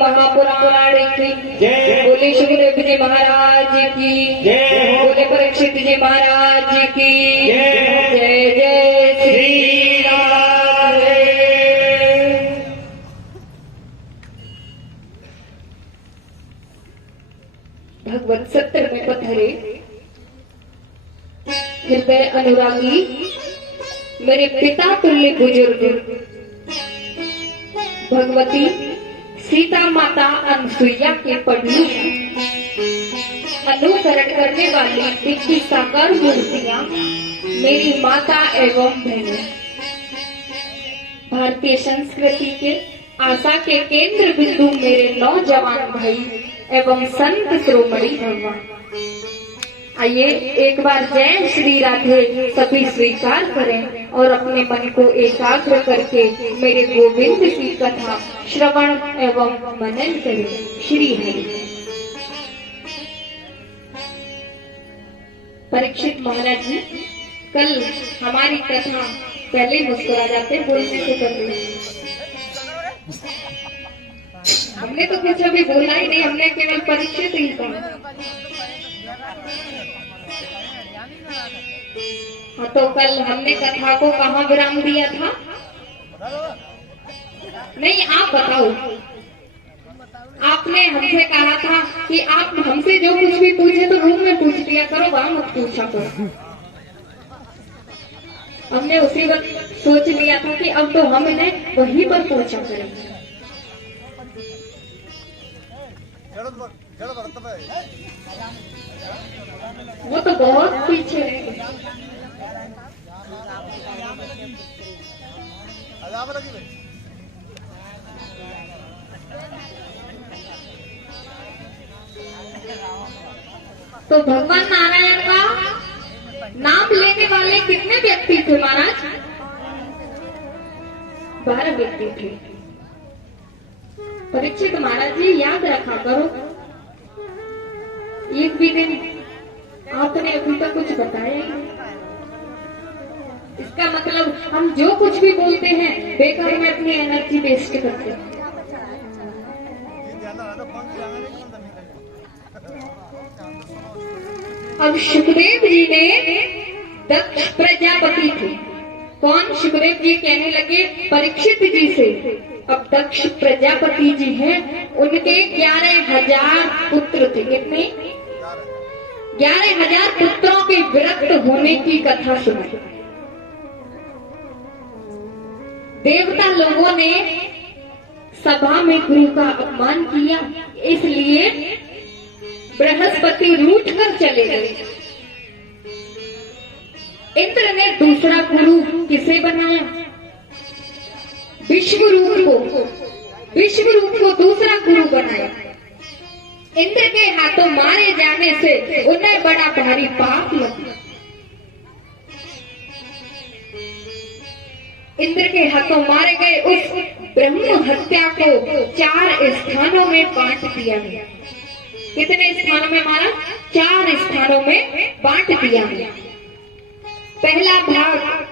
महापुराण की जय। बोले सुखदेव जी महाराज की जय। बोले परीक्षित जी महाराज की जय। जय जय श्री राधे। भगवत सत्र में पधरे हृदय अनुरागी मेरे पिता तुल्य बुजुर्ग भगवती सीता माता अनुसुईया के पढ़ी अनुकरण करने वाली दिव्य साकार मूर्तियां मेरी माता एवं बहनें, भारतीय संस्कृति के आशा के केंद्र बिंदु मेरे नौजवान भाई एवं संत श्रोमणी भगवान। आइए एक बार जय श्री राधे सभी स्वीकार करें और अपने मन को एकाग्र करके मेरे गोविंद की कथा श्रवण एवं मनन करें। श्री हरि। परीक्षित महाराज जी, कल हमारी कथा पहले मुस्कुरा जाते बोलने से पहले। हमने तो कुछ अभी बोला ही नहीं, हमने केवल परीक्षित ही कहा। हाँ, तो कल हमने कथा को कहाँ विराम दिया था? नहीं, आप बताओ। आपने हमसे कहा था कि आप हमसे जो कुछ भी पूछे तो रूम में पूछ लिया करो, वहां मत पूछा करो। हमने उसी वक्त सोच लिया था कि अब तो हम इन्हें वहीं पर पूछा करेंगे। वो तो बहुत पीछे है। तो भगवान नारायण का नाम लेने वाले कितने व्यक्ति थे महाराज? 12 व्यक्ति थे। परीक्षित महाराज जी, याद रखा करो, एक भी दिन आपने अभी तक कुछ बताया ही नहीं। इसका मतलब हम जो कुछ भी बोलते हैं बेकार में अपनी एनर्जी वेस्ट करते हैं। अब सुखदेव जी ने दक्ष प्रजापति थे। कौन? सुखदेव जी कहने लगे परीक्षित जी से, अब दक्ष प्रजापति जी हैं, उनके 11,000 पुत्र थे। कितने? 11,000 पुत्रों के विरक्त होने की कथा सुनाई। देवता लोगों ने सभा में गुरु का अपमान किया, इसलिए बृहस्पति रूठ कर चले गए। इंद्र ने दूसरा गुरु किसे बनाया? विश्वरूप को दूसरा गुरु बनाया। इंद्र के हाथों मारे जाने से उन्हें बड़ा भारी पाप लगा। इंद्र के हाथों मारे गए उस ब्रह्म हत्या को 4 स्थानों में बांट दिया गया। कितने स्थानों में मारा? 4 स्थानों में बांट दिया गया। पहला भाग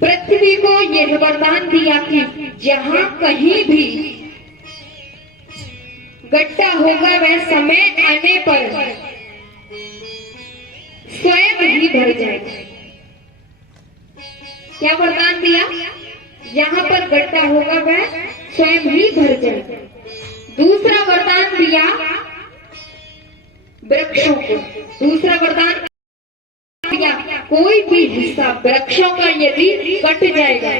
पृथ्वी को यह वरदान दिया कि जहां कहीं भी गड्ढा होगा वह समय आने पर स्वयं ही भर जाएगा। क्या वरदान दिया? जहां पर गड्ढा होगा वह स्वयं ही भर जाएगा। दूसरा वरदान दिया वृक्षों को। दूसरा वरदान दिया कोई भी हिस्सा वृक्षों का यदि कट जाएगा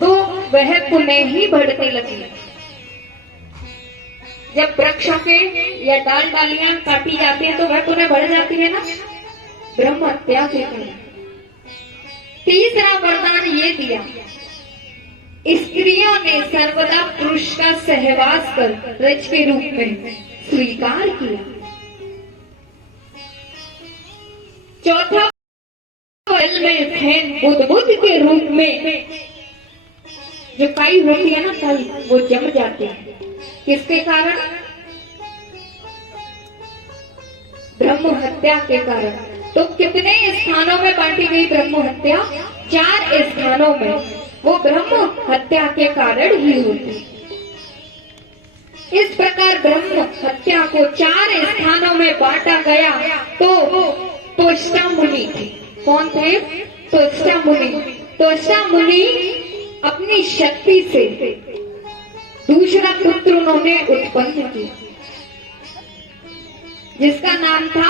तो वह पुनः ही बढ़ने लगेगा। जब वृक्षों के या डाल डालियां काटी जाती हैं तो वह पुनः बढ़ जाती है ना, ब्रह्म हत्या के कारण। तीसरा वरदान ये दिया, स्त्रियों ने सर्वदा पुरुष का सहवास कर रज के रूप में स्वीकार किया। चौथा, जल में फैन बुद्ध के रूप में जो काई होती है ना तल, वो जम जाती है। किसके कारण? ब्रह्म हत्या के कारण। तो कितने स्थानों में बांटी गई ब्रह्म हत्या? 4 स्थानों में। वो ब्रह्म हत्या के कारण ही होती। इस प्रकार ब्रह्म हत्या को 4 स्थानों में बांटा गया। तो त्वष्टा मुनि थे। कौन थे? त्वष्टा मुनि। त्वष्टा मुनि अपनी शक्ति से दूसरा पुत्र उन्होंने उत्पन्न किया। जिसका नाम था,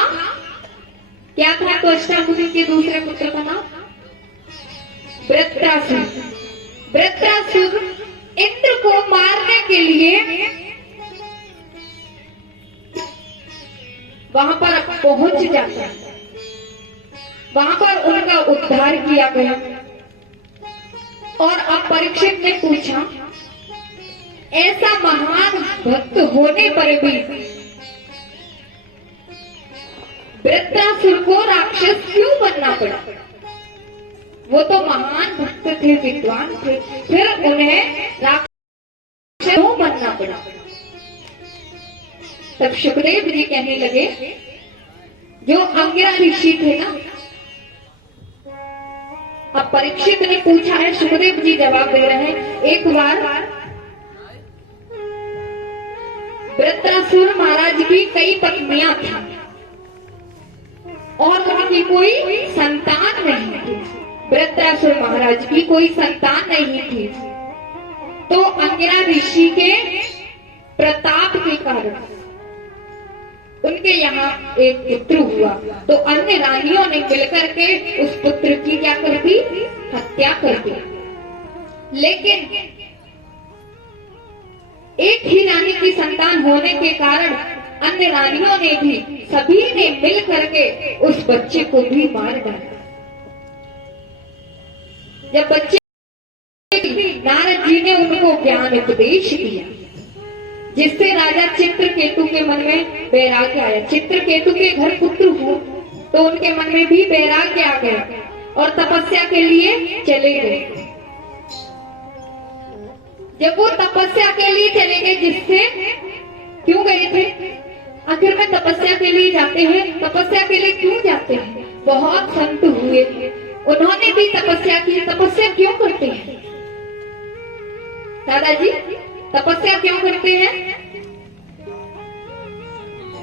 क्या था त्वष्टामुनि के दूसरे पुत्र का नाम? वृत्रासुर। वृत्रासुर इंद्र को मारने के लिए वहां पर पहुंच जाता है। वहां पर उनका उद्धार किया गया। और अब परीक्षित ने पूछा, ऐसा महान भक्त होने पर भी वृत्रासुर को राक्षस क्यों बनना पड़ा? वो तो महान भक्त थे, विद्वान थे, फिर उन्हें राक्षस क्यों बनना पड़ा? तब सुखदेव जी कहने लगे, जो अंगिरा ऋषि थे ना, अब परीक्षित ने पूछा है, सुखदेव जी जवाब दे रहे हैं। एक बार वृत्रासुर महाराज की कई पत्नियां थी और उनकी कोई संतान नहीं थी। वृत्रासुर महाराज की कोई संतान नहीं थी। तो अंगिरा ऋषि के प्रताप के कारण उनके यहाँ एक पुत्र हुआ। तो अन्य रानियों ने मिलकर के उस पुत्र की क्या कर दी? हत्या कर दी। लेकिन एक ही रानी की संतान होने के कारण अन्य रानियों ने भी, सभी ने मिल करके उस बच्चे को भी मार डाला। जब बच्चे, नारद जी ने उनको ज्ञान उपदेश दिया, जिससे राजा चित्रकेतु के मन में वैराग्य आया। चित्रकेतु के घर पुत्र हुए तो उनके मन में भी वैराग्य आ गया और तपस्या के लिए चले गए। जब वो तपस्या के लिए चले गए, जिससे क्यों गए थे? आखिर में तपस्या के लिए जाते हैं, तपस्या के लिए क्यों जाते हैं? बहुत संत हुए, उन्होंने भी तपस्या की। तपस्या क्यों करते हैं दादाजी? तपस्या क्यों करते हैं?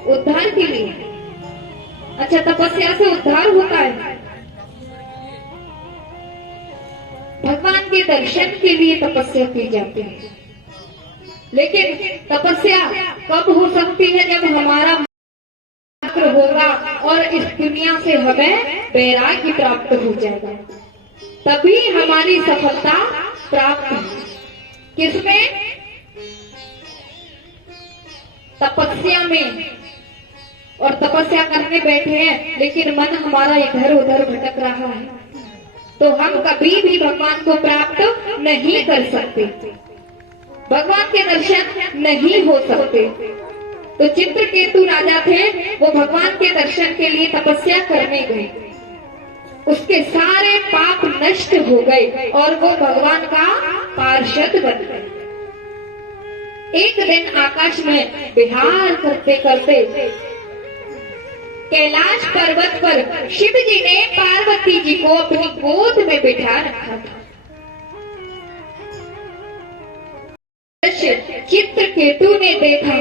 उद्धार के लिए। अच्छा, तपस्या से उद्धार होता है। भगवान के दर्शन के लिए तपस्या की जाती है। लेकिन तपस्या कब हो सकती है? जब हमारा मात्र होगा और इस दुनिया से हमें वैराग्य प्राप्त हो जाएगा, तभी हमारी सफलता प्राप्त है। किसमें? तपस्या में। और तपस्या करने बैठे हैं लेकिन मन हमारा इधर उधर भटक रहा है, तो हम कभी भी भगवान को प्राप्त नहीं कर सकते, भगवान के दर्शन नहीं हो सकते। तो चित्रकेतु राजा थे, वो भगवान के दर्शन के लिए तपस्या करने गए। उसके सारे पाप नष्ट हो गए और वो भगवान का पार्षद बन गए। एक दिन आकाश में विहार करते करते कैलाश पर्वत पर शिव जी ने पार्वती जी को अपनी गोद में बिठा रखा था। चित्रकेतु ने देखा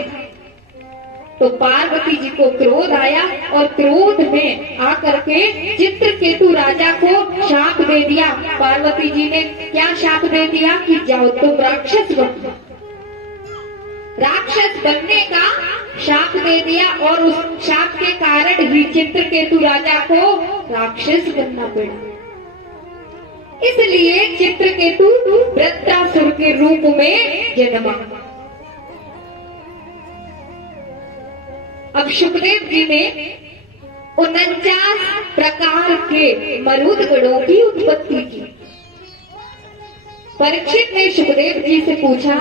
तो पार्वती जी को क्रोध आया और क्रोध में आकर के चित्रकेतु राजा को शाप दे दिया। पार्वती जी ने क्या शाप दे दिया कि जाओ तुम राक्षस बनो। राक्षस बनने का शाप दे दिया और उस शाप के कारण ही चित्रकेतु राजा को राक्षस बनना पड़ा। इसलिए चित्रकेतु वृत्रासुर के रूप में जन्मा। अब सुखदेव जी ने 49 प्रकार के मरुदगणों की उत्पत्ति की। परीक्षित ने सुखदेव जी से पूछा,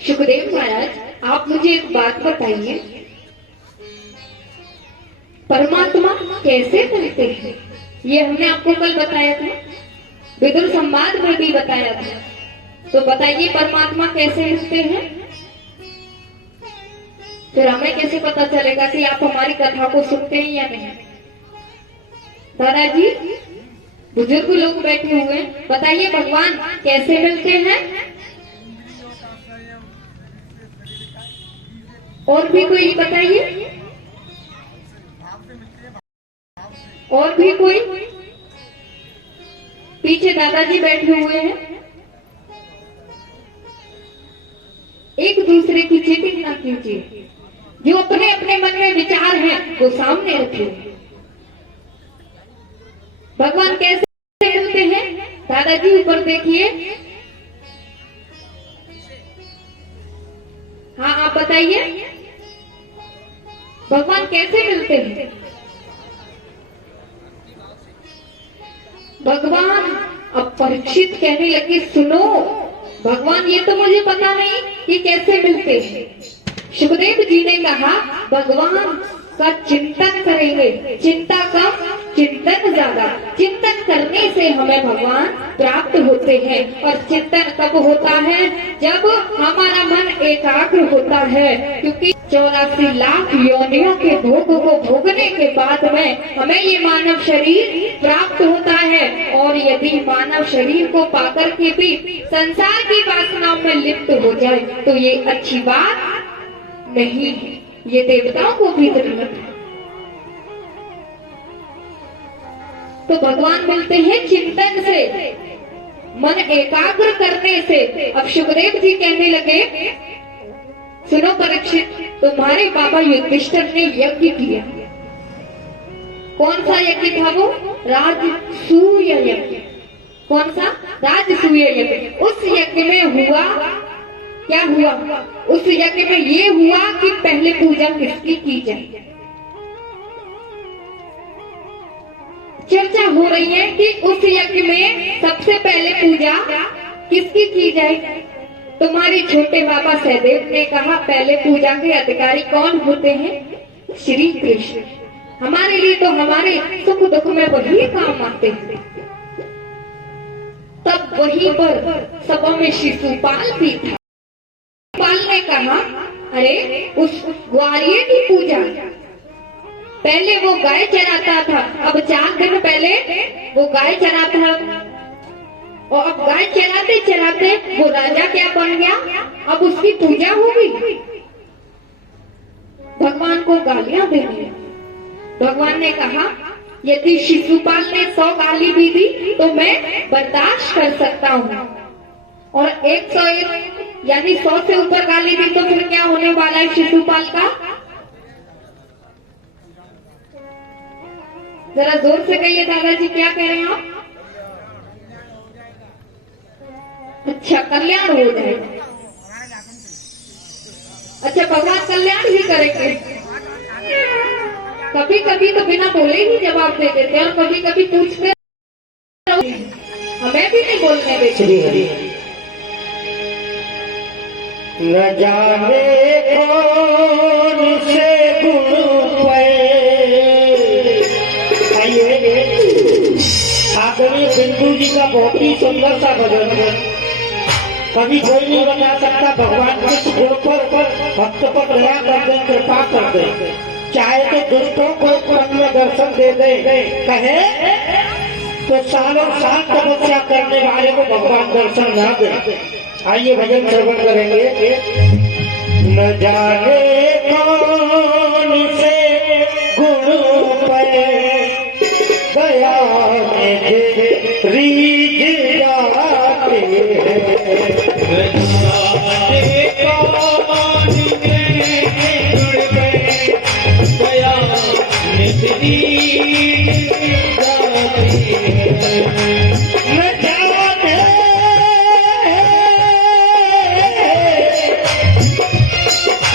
सुखदेव महाराज, आप मुझे एक बात बताइए, परमात्मा कैसे मिलते हैं? ये हमने आपको कल बताया था, विदुर संवाद में भी बताया था। तो बताइए परमात्मा कैसे मिलते हैं? फिर हमें कैसे पता चलेगा कि आप हमारी कथा को सुनते हैं या नहीं? दादाजी, बुजुर्ग लोग बैठे हुए, बताइए भगवान कैसे मिलते हैं? और भी कोई बताइए, और भी कोई? पीछे दादाजी बैठे हुए हैं। एक दूसरे की चीटिंग ना कीजिए। जो अपने अपने मन में विचार हैं वो सामने रखे। भगवान कैसे मिलते हैं? दादाजी ऊपर देखिए। हाँ आप बताइए, भगवान कैसे मिलते हैं? भगवान, अब परीक्षित कहने लगे सुनो भगवान ये तो मुझे पता नहीं कि कैसे मिलते हैं। सुखदेव जी ने कहा भगवान का चिंतन करेंगे, चिंता कम चिंतन ज्यादा। चिंतन करने से हमें भगवान प्राप्त होते हैं। और चिंतन कब होता है? जब हमारा मन एकाग्र होता है। क्योंकि 84 लाख योनियों के भोग को भोगने के बाद में हमें ये मानव शरीर प्राप्त होता है। और यदि मानव शरीर को पाकर के भी संसार की वासनाओं में लिप्त हो जाए तो ये अच्छी बात नहीं है। ये देवताओं को भी जरूरत है। तो भगवान मिलते हैं चिंतन से, मन एकाग्र करने से। अब सुखदेव जी कहने लगे सुनो परीक्षित, तुम्हारे बाबा युधिष्ठिर ने यज्ञ किया। कौन सा यज्ञ था वो? राजसूय यज्ञ। कौन सा? राजसूय यज्ञ। उस यज्ञ में हुआ क्या हुआ? उस यज्ञ में ये हुआ कि पहले पूजा किसकी की जाए। चर्चा हो रही है कि उस यज्ञ में सबसे पहले पूजा किसकी की जाए। तुम्हारे छोटे बाबा सहदेव ने कहा पहले पूजा के अधिकारी कौन होते हैं? श्री कृष्ण। हमारे लिए तो हमारे सुख दुख में वही काम आते हैं। तब वहीं पर सभा में शिशुपाल भी था। शिशुपाल ने कहा अरे उस ग्वारिये की पूजा, पहले वो गाय चराता था, अब 4 दिन पहले वो गाय चराता, और अब गाय चराते चराते वो राजा क्या बन गया, अब उसकी पूजा होगी। भगवान को गालियां दे दी। भगवान ने कहा यदि शिशुपाल ने 100 गाली भी दी तो मैं बर्दाश्त कर सकता हूँ, और 101 यानी 100 से ऊपर गाली दी तो फिर क्या होने वाला है शिशुपाल का? जरा जोर से कहिए दादाजी, क्या कह रहे हैं आप? अच्छा, कल्याण हो जाएगा। अच्छा, भगवान कल्याण भी करेंगे। कभी कभी तो बिना बोले ही जवाब दे देते हैं, और कभी कभी पूछते हमें भी नहीं बोलने देते। न जाने कौन से गुण पे। आइए, आदरणीय बिंदु जी का बहुत ही सुंदर सा भजन है। कभी कोई नहीं बता सकता भगवान किस गुण पर भक्त पर दया कर दे, कृपा कर दे। चाहे तो दुष्टों को पल में दर्शन दे दे, कहे तो सालों साल तपस्या करने वाले को भगवान दर्शन न दे। आइए भजन श्रवण करेंगे। न जाने कौन से गुण पे गया रीझ जाते हैं।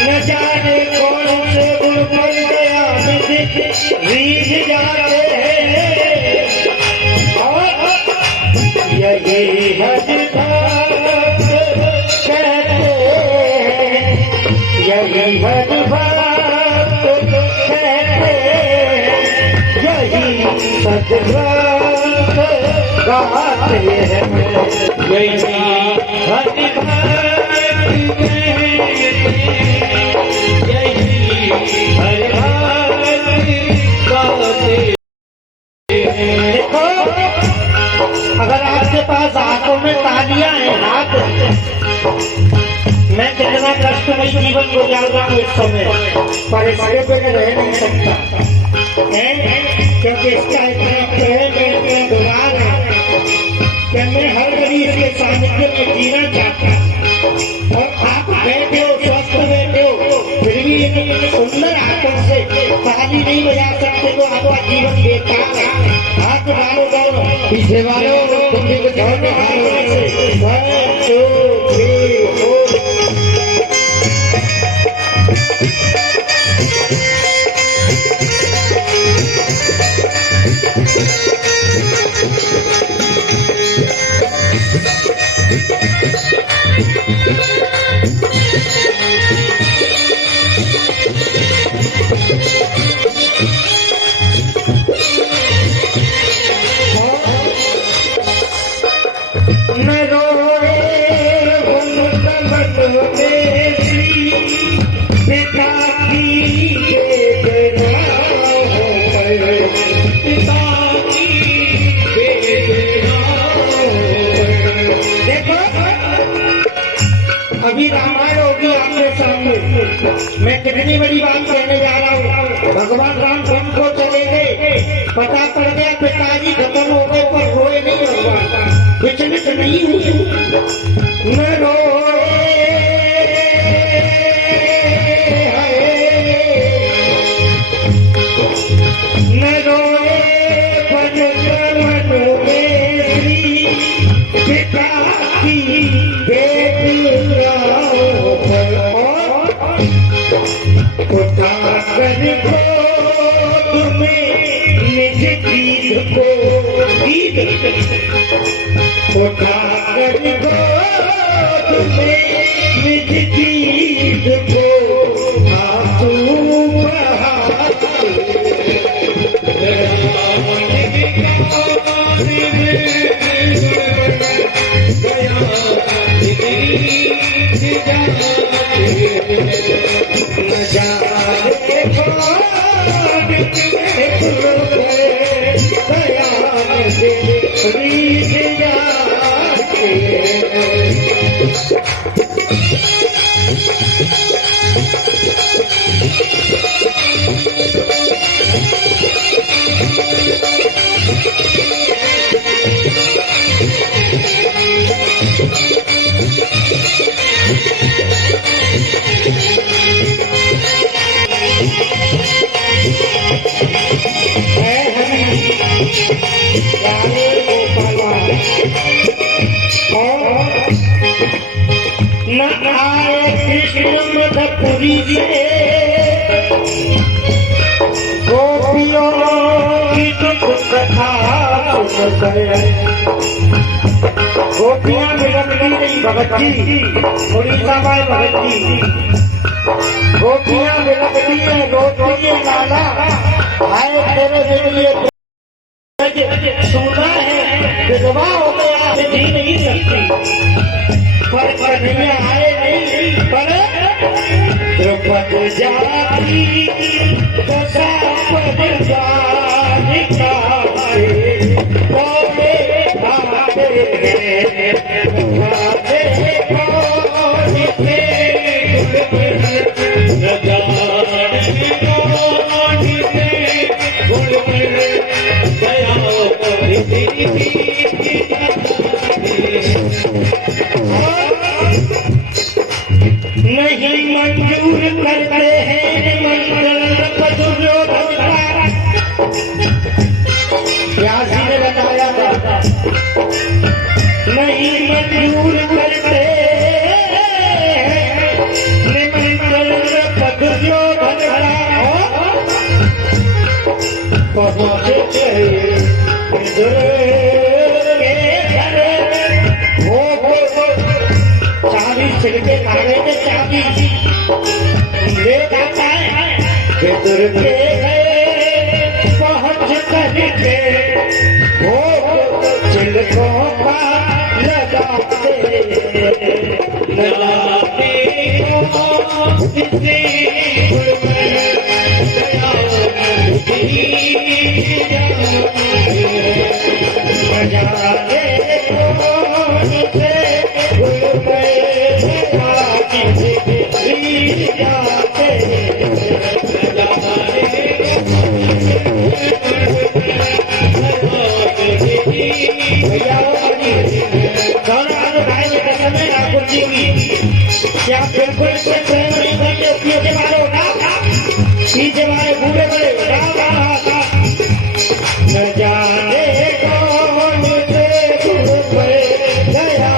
न जाने कौन से गुण पर गया रीझ जाते हैं। और यही हजदार कहते हैं, यही हजदार कहते हैं, यही सदग्रंथ गाते हैं। यही हजदार देखो, अगर आपके पास हाथों में तालियां हैं, हाथ, मैं कितना कष्टमय जीवन गुजार रहा हूँ इस समय, पर इसके बिना रह नहीं सकता है, क्योंकि इसका इतना प्रेम है, इतना दुलार है कि मैं हर घड़ी इसके सानिध्य में जीना चाहता हूँ। और आप बैठे हो, स्वस्थ बैठे हो, फिर भी अभी रामायण होगी आपके सामने। मैं कितनी बड़ी बात कहने जा रहा हूँ। भगवान राम वन को चले गए, पता पड़ गया पिताजी खत्म हो गए, पर रोए नहीं भगवान, विचलित नहीं हुए। न रोए न रोए मन में पिता की उठा कर तुम्हें निज गीत को उठा कर तुम्हें निज गीत को आंसू न आए कृष्ण मधुपुरी से गोपियों की दुख कथा सुन गए। गोपियां मिलती नहीं भगत जी, उड़ीसा बाई भगत जी। गोपियां मिलती है, रोती है लाला, आए तेरे लिए सुना है, विधवा हो गया जी नहीं सकती, पर कन्हैया आए नहीं। पर द्रौपदी जाती दशा पर जाने का बोले भागे नहीं मंजूर करते हैं व्यास जी ने बताया था, नहीं मंजूर करते छिड़के खाने के चाबी ले जाता है, फिर के पहुंच करके वो छिड़कों का लगाते क्या बिल्कुल पीछे मारो पीछे मारे बूढ़े बड़े न जाने कौन से गया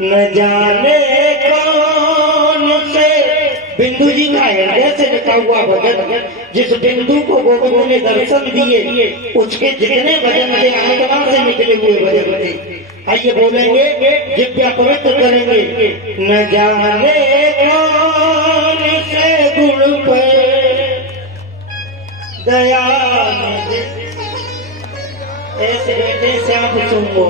न जाने कौन से बिंदु जी का हृदय से लिखा हुआ भजन, जिस बिंदु को गोविंद ने दर्शन दिए उसके जितने भजन थे आत्मा से निकले हुए भजन थे। आइए बोलेंगे, जिव्या पवित्र करेंगे। न जाने कौन से गुण पे दया निधि, ऐसे बेटे श्याम सुंदो।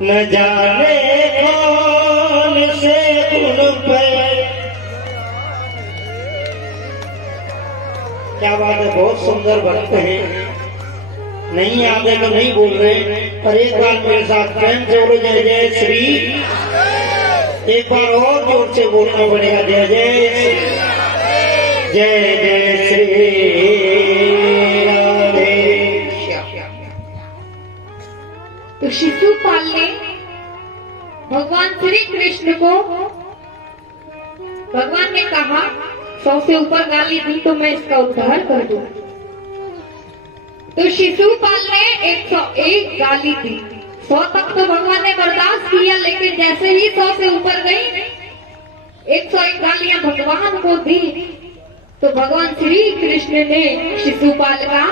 न जाने कौन से गुण पे, क्या बात है, बहुत सुंदर भक्त है। नहीं आते तो नहीं बोल रहे, पर एक बार मेरे साथ प्रेम से बोलो जय जय श्री। एक बार और जोर से बोलना पड़ेगा, जय जय जय जय श्री राधे। तो शिशुपाल ने भगवान श्री कृष्ण को, भगवान ने कहा 100 से ऊपर गाली दी तो मैं इसका उद्धार कर दूं। तो शिशुपाल ने 101 गाली दी। 100 तक तो भगवान ने बर्दाश्त किया, लेकिन जैसे ही 100 से ऊपर गई 101 गालियां भगवान को दी, तो भगवान श्री कृष्ण ने शिशुपाल का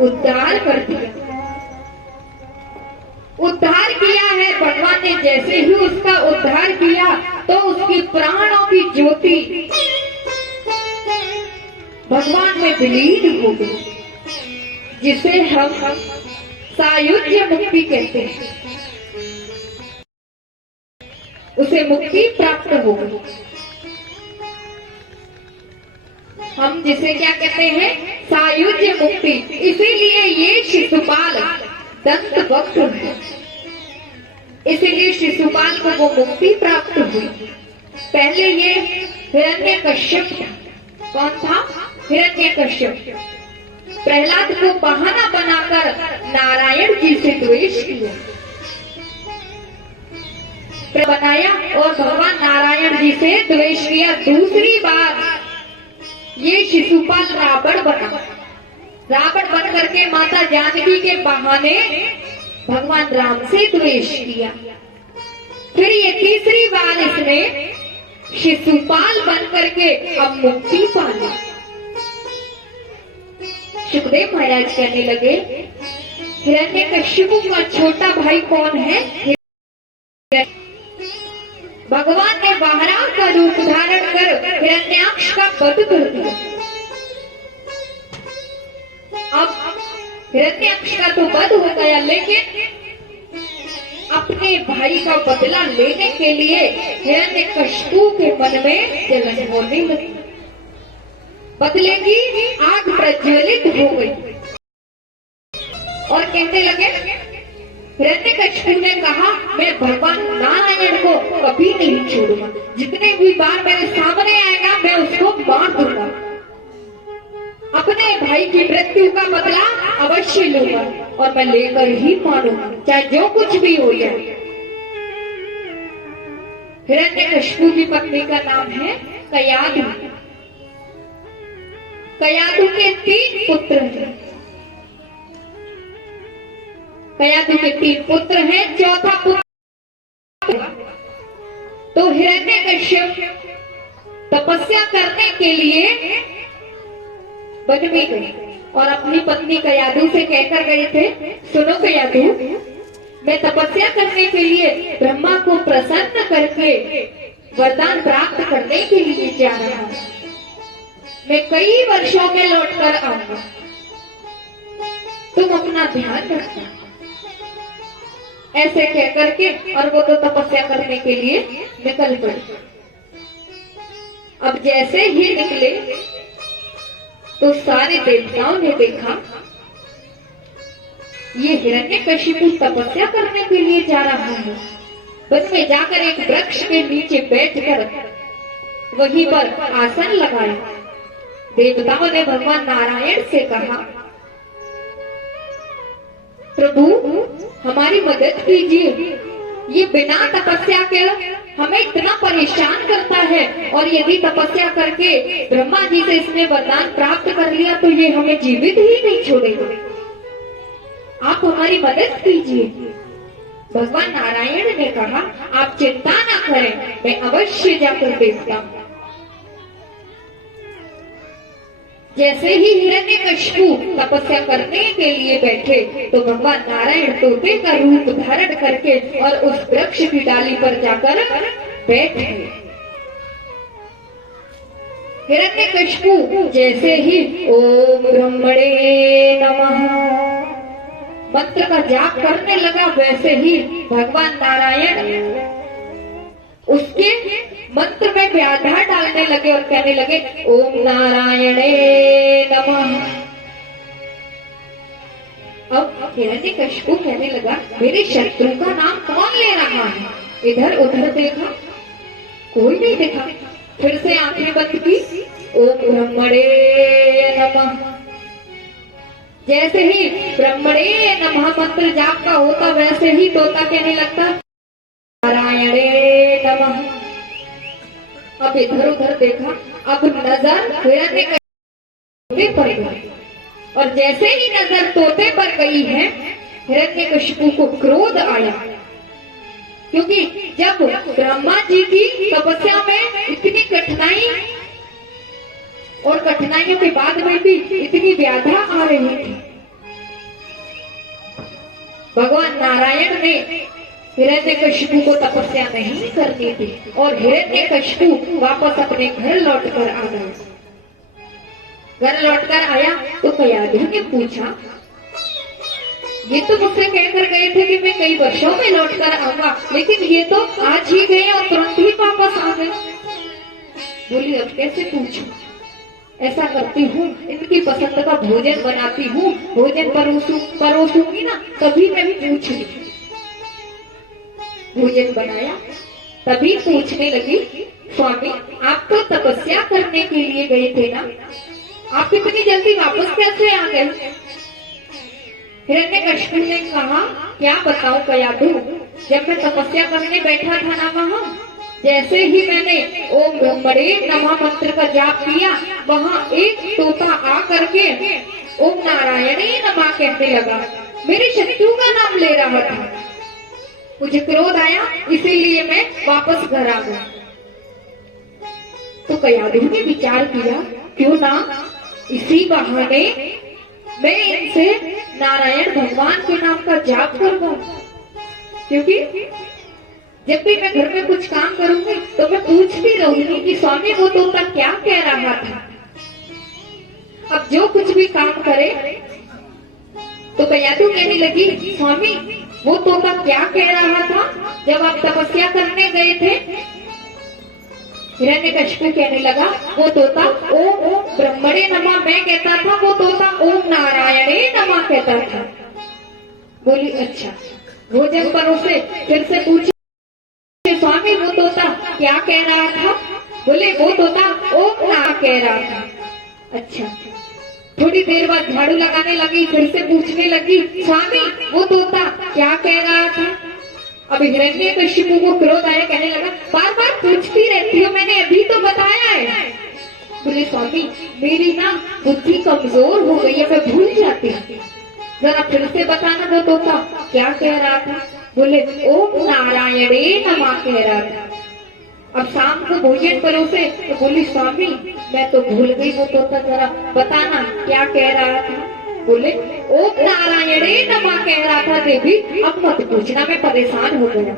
उद्धार कर दिया। उद्धार किया है भगवान ने। जैसे ही उसका उद्धार किया तो उसकी प्राणों की ज्योति भगवान में विलीन हो गई, जिसे हम सायुज्य मुक्ति कहते हैं। उसे मुक्ति प्राप्त हो गई। हम जिसे क्या कहते हैं, सायुज्य मुक्ति। इसीलिए ये शिशुपाल दंत वक्त है, इसीलिए शिशुपाल को वो मुक्ति प्राप्त हुई। पहले ये हिरण्यकश्यप था। कौन था? हिरण्यकश्यप। प्रहलाद को बहाना बनाकर नारायण जी से द्वेष किया, बनाया और भगवान नारायण जी से द्वेष किया। दूसरी बार ये शिशुपाल रावण बना। रावण बन करके माता जानकी के बहाने भगवान राम से द्वेष किया। फिर ये तीसरी बार इसने शिशुपाल बन करके अब मुक्ति पाली। सुखदेव महाराज कहने लगे, हिरण्यकश्यप का छोटा भाई कौन है? भगवान ने वाराह का रूप धारण कर हिरण्याक्ष का वध कर दिया। अब हिरण्याक्ष का तो वध हो गया, लेकिन अपने भाई का बदला लेने के लिए हिरण्यकश्यप के मन में जलन होने लगी। बदले की आग प्रज्वलित हो गई और कहने लगे, हिरण्यकश्यप ने कहा, मैं भगवान नारायण को कभी नहीं छोड़ूंगा। जितने भी बार मेरे सामने आएगा मैं उसको मार दूंगा। अपने भाई की मृत्यु का बदला अवश्य लूंगा और मैं लेकर ही मारूंगा, चाहे जो कुछ भी हो जाए। हिरण्यकश्यप की पत्नी का नाम है कयाधु। कयाधु के 3 पुत्र हैं। कयाधु के 3 पुत्र हैं। चौथा पुत्र तो हिरण्यकश्यप तपस्या करने के लिए वन में गए और अपनी पत्नी कयाधु से कहकर गए थे, सुनो कयाधु, मैं तपस्या करने के लिए ब्रह्मा को प्रसन्न करके वरदान प्राप्त करने के लिए जा रहा हूं। मैं कई वर्षों में लौटकर आऊंगा, तुम अपना ध्यान रखना। ऐसे कह करके और वो तो तपस्या करने के लिए निकल पड़े। अब जैसे ही निकले तो सारे देवताओं ने देखा ये हिरण्यकशिपु तपस्या करने के लिए जा रहा है। वन में जाकर एक वृक्ष के नीचे बैठकर वहीं पर आसन लगाया। देवताओं ने भगवान नारायण से कहा, प्रभु हमारी मदद कीजिए, ये बिना तपस्या के हमें इतना परेशान करता है और यदि तपस्या करके ब्रह्मा जी से इसने वरदान प्राप्त कर लिया तो ये हमें जीवित ही नहीं छोड़ेगा। आप हमारी मदद कीजिए। भगवान नारायण ने कहा, आप चिंता न करें, मैं अवश्य जाकर देखता हूं। जैसे ही हिरण्यकशिपु तपस्या करने के लिए बैठे तो भगवान नारायण तोते का रूप धारण करके और उस वृक्ष की डाली पर जाकर बैठ गए। हिरण्यकशिपु जैसे ही ओम ब्रह्मणे नमः मंत्र का जाप करने लगा, वैसे ही भगवान नारायण उसके मंत्र में व्याधा डालने लगे और कहने लगे, ओम नारायणे नमः। अब हिरण्यकशिपु कहने लगा, मेरे शत्रु का नाम कौन ले रहा है? इधर उधर देखा, कोई नहीं देखा। फिर से आंखें बंद की, ओम ब्रह्मणे नमः। जैसे ही ब्रह्मणे नमः मंत्र जाप का होता, वैसे ही तोता कहने लगता, नारायणे नमः। अब इधर उधर देखा, अब नजर हिरण्यकशिपु पर गई और जैसे ही नजर तोते पर गई है, हिरण्यकशिपु को क्रोध आया, क्योंकि जब ब्रह्मा जी की तपस्या में इतनी कठिनाई और कठिनाइयों के बाद में भी इतनी व्याधा आ रही थी, भगवान नारायण ने हिरण्यकशिपु को तपस्या नहीं करनी थी और हिरण्यकशिपु वापस अपने घर लौटकर आ गया। घर लौटकर आया तो कयाधु ने पूछा, ये तो मुझसे कहकर गए थे कि मैं कई वर्षों में लौटकर आऊंगा, लेकिन ये तो आज ही गए और तुरंत ही वापस आ गए। बोली, अब कैसे पूछूं? ऐसा करती हूँ, इनकी पसंद का भोजन बनाती हूँ, भोजन परोसूंगी ना, तभी मैं पूछ लूं। भोजन बनाया, तभी पूछने लगी, स्वामी आप तो तपस्या करने के लिए गए थे ना, आप इतनी जल्दी वापस कैसे आ गए? हिरण्यकशिपु ने कहा, क्या बताऊं कयाधु, जब मैं तपस्या करने बैठा था ना, वहां जैसे ही मैंने ओम ब्रह्मणे नमः मंत्र का जाप किया, वहां एक तोता आ करके ओम नारायणे नमः कहने लगा, मेरे शत्रु का नाम ले रहा था। मुझे क्रोध आया, इसीलिए मैं वापस घर आ गया। तो कयाधु ने विचार किया, क्यों ना इसी बहाने मैं इनसे नारायण भगवान के नाम का जाप करवाऊं, क्योंकि जब भी मैं घर में कुछ काम करूंगी तो मैं पूछती रहूंगी कि स्वामी वो तोता क्या कह रहा था। अब जो कुछ भी काम करे तो कयाधु कहने लगी, स्वामी वो तोता क्या कह रहा था जब आप तपस्या करने गए थे? हिरण्यकशिपु कहने लगा, वो तोता ओम ब्रह्मणे नमः मैं कहता था, वो तोता ओम नारायणे नमः कहता था। बोली, अच्छा। भोजन परोसे, फिर से पूछे, स्वामी वो तोता क्या कह रहा था? बोले, वो तोता ओम ना कह रहा था। अच्छा। थोड़ी देर बाद झाड़ू लगाने लगी, फिर से पूछने लगी, स्वामी वो तोता क्या कह रहा था? अब हिरण्यकशिपु को क्रोध आया, कहने लगा, बार बार पूछती रहती हो, मैंने अभी तो बताया है। बोले, स्वामी मेरी ना बुद्धि कमजोर हो गई है, मैं भूल जाती हूँ, जरा फिर से बताना वो तोता क्या कह रहा था? बोले, ओम नारायणे नमः कह रहा था। अब शाम को भोजन परोसे तो बोली, स्वामी मैं तो भूल गई, वो तोता जरा बताना क्या कह रहा था? बोले, ओम नारायणे नमः कह रहा था देवी, अब मत पूछना, मैं परेशान हो गया।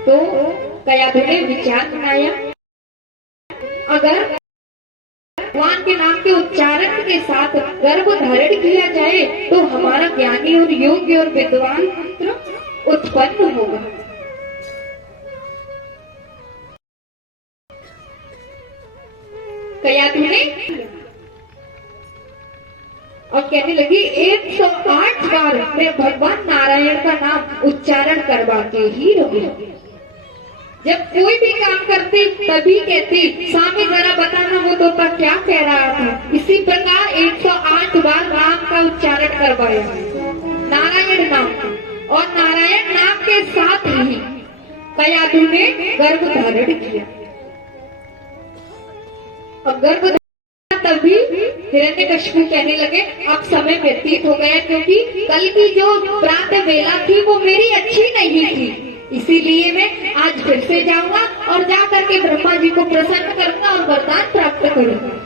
तो कयाधु ने विचार बनाया, अगर भगवान के नाम के उच्चारण के साथ गर्भ धारण किया जाए तो हमारा ज्ञानी और योग्य और विद्वान पुत्र उत्पन्न होगा। कयाधु ने और कहने लगी, 108 बार मैं भगवान नारायण का नाम उच्चारण करवा के ही रहूंगी। जब कोई भी काम करती तभी कहती, स्वामी जरा बताना वो तोता क्या कह रहा था। इसी प्रकार 108 बार नाम का उच्चारण करवाया, नारायण नाम का, और नारायण नाम के साथ ही कयाधु ने गर्भ धारण किया। अब गर्भ तभी हिरण्य हिरण्यकशिपु कहने लगे अब समय व्यतीत हो गया, क्योंकि कल की जो प्रातः वेला थी वो मेरी अच्छी नहीं थी, इसीलिए मैं आज फिर से जाऊंगा और जा करके ब्रह्मा जी को प्रसन्न करूंगा और वरदान प्राप्त करूंगा।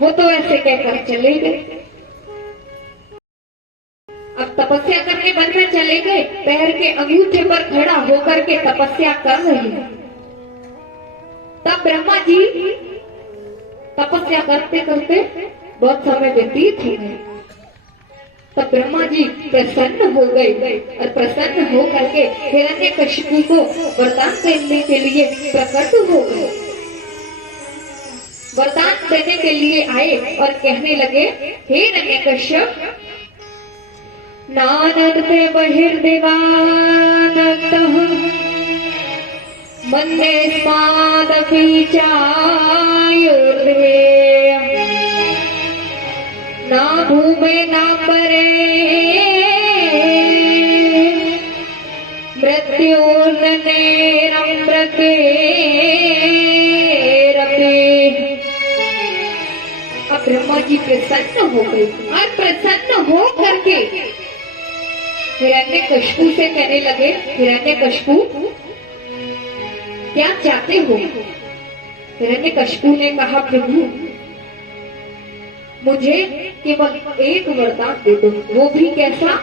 वो तो ऐसे कहकर चले गए। अब तपस्या करने वन में चले गए, पैर के अंगूठे पर खड़ा होकर के तपस्या कर रहे हैं। तब ब्रह्मा जी तपस्या करते करते बहुत समय व्यतीत हो गए। तब ब्रह्मा जी प्रसन्न हो गए और प्रसन्न हो करके हिरण्यकशिपु को वरदान देने के लिए प्रकट हो गए। वरदान देने के लिए आए और कहने लगे, हे हिरण्यकश्यप, नानदते बहिर्दिवानतः मन्ये स्मादपि चायुर्वे ना भूमे नाम्बरे मृत्युर्नेरम्रकेरपि। अब ब्रह्मा जी प्रसन्न हो गए और प्रसन्न हो करके हिरण्यकशिपु से कहने लगे, हिरण्यकशिपु क्या चाहते हो? हिरण्यकशिपु ने कहा, प्रभु मुझे केवल एक वरदान दे दो। वो भी कैसा?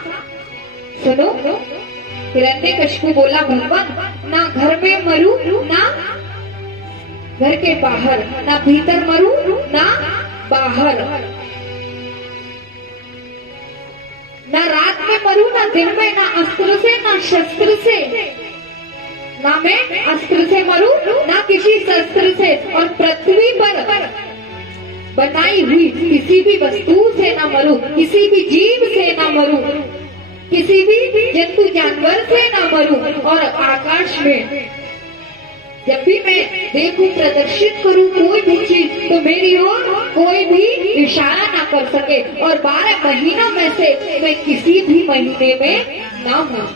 सुनो। हिरण्यकशिपु बोला, भगवान ना घर में मरूं ना घर के बाहर, ना भीतर मरूं ना बाहर, ना रात में मरूं ना दिन में, ना अस्त्र से ना शस्त्र से, ना मैं अस्त्र से मरूं ना किसी शस्त्र से, और पृथ्वी पर बनाई हुई किसी भी वस्तु से ना मरूं, किसी भी जीव से ना मरूं, किसी भी जंतु जानवर से ना मरूं, और आकाश में जब भी मैं देखूं प्रदर्शित करूं कोई भी चीज तो मेरी ओर कोई भी इशारा ना कर सके, और 12 महीनों में से मैं किसी भी महीने में ना हूं।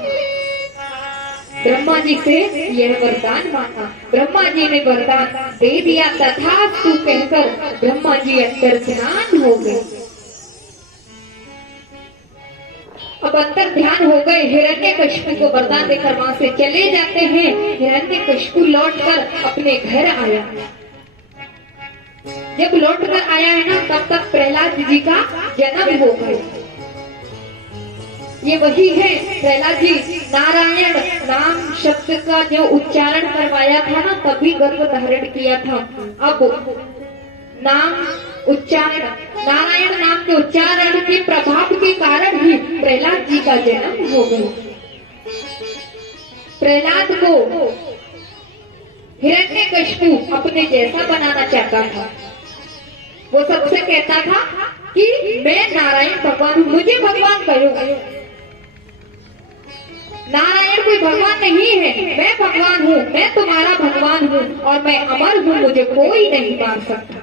ब्रह्मा जी से यह वरदान मांगा। ब्रह्मा जी ने वरदान दे दिया। तथास्तु कहकर ब्रह्मा जी अंतर ध्यान हो गए। अब अंतर ध्यान हो गए। हिरण्यकशिपु को वरदान देकर वहां से चले जाते हैं। हिरण्यकशिपु लौटकर अपने घर आया। जब लौटकर आया है ना, तब तक प्रहलाद जी का जन्म हो गया। ये वही है प्रहलाद जी नारायण नाम शब्द का जो उच्चारण करवाया था ना, तभी गर्भ धारण किया था। अब नाम उच्चारण, नारायण नाम के उच्चारण के प्रभाव के कारण ही प्रहलाद जी का जन्म हो गया। प्रहलाद को हिरण्यकशिपु अपने जैसा बनाना चाहता था। वो सबसे कहता था कि मैं नारायण भगवान हूँ, मुझे भगवान करो। नारायण कोई भगवान नहीं है, मैं भगवान हूँ, मैं तुम्हारा भगवान हूँ और मैं अमर हूँ, मुझे कोई नहीं मार सकता।